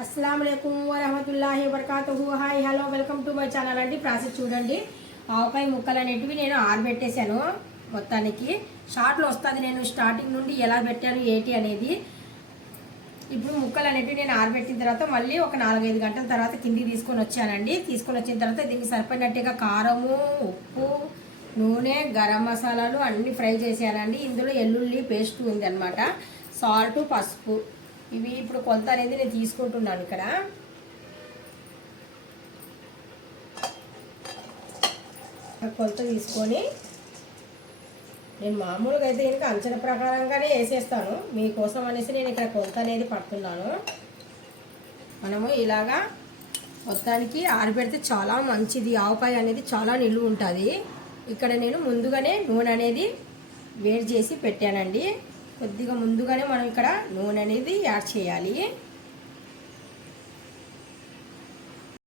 अस्सलाम वालेकुम వరహమతుల్లాహి వబరకాతుహు. Hi hello welcome to my channel అండి. ప్రాసెస్ చూడండి. ఆవకాయ ముక్కలు అనేటివి నేను ఆరబెట్టేశాను. మొత్తానికి షార్ట్లో వస్తుంది నేను స్టార్టింగ్ నుండి ఎలా పెట్టాను ఏంటి అనేది. ఇప్పుడు ముక్కలు అనేటివి నేను ఆరబెట్టిన తర్వాత మళ్ళీ ఒక 4-5 గంటల తర్వాత కిందికి తీసుకొని వచ్చానండి. తీసుకొని వచ్చిన తర్వాత దీనికి సరిపడినట్టుగా కారము, ఉప్పు, నూనె, గరం మసాలాలు అన్నీ ఫ్రై చేశానండి. ఇందులో ఎల్లుల్లి పేస్ట్ ఉంది అనమాట, సాల్ట్, పసుపు. ఇవి ఇప్పుడు కొలత అనేది నేను తీసుకుంటున్నాను. ఇక్కడ కొలత తీసుకొని నేను మామూలుగా అయితే ఇంకా అంచనా ప్రకారంగానే వేసేస్తాను. మీకోసం అనేసి నేను ఇక్కడ కొలత అనేది పడుతున్నాను. మనము ఇలాగా మొత్తానికి ఆరబెడితే చాలా మంచిది. ఆవకాయ అనేది చాలా నిలువ ఉంటుంది. ఇక్కడ నేను ముందుగానే నూనె అనేది వేడి చేసి పెట్టానండి. కొద్దిగా ముందుగానే మనం ఇక్కడ నూనె అనేది యాడ్ చేయాలి.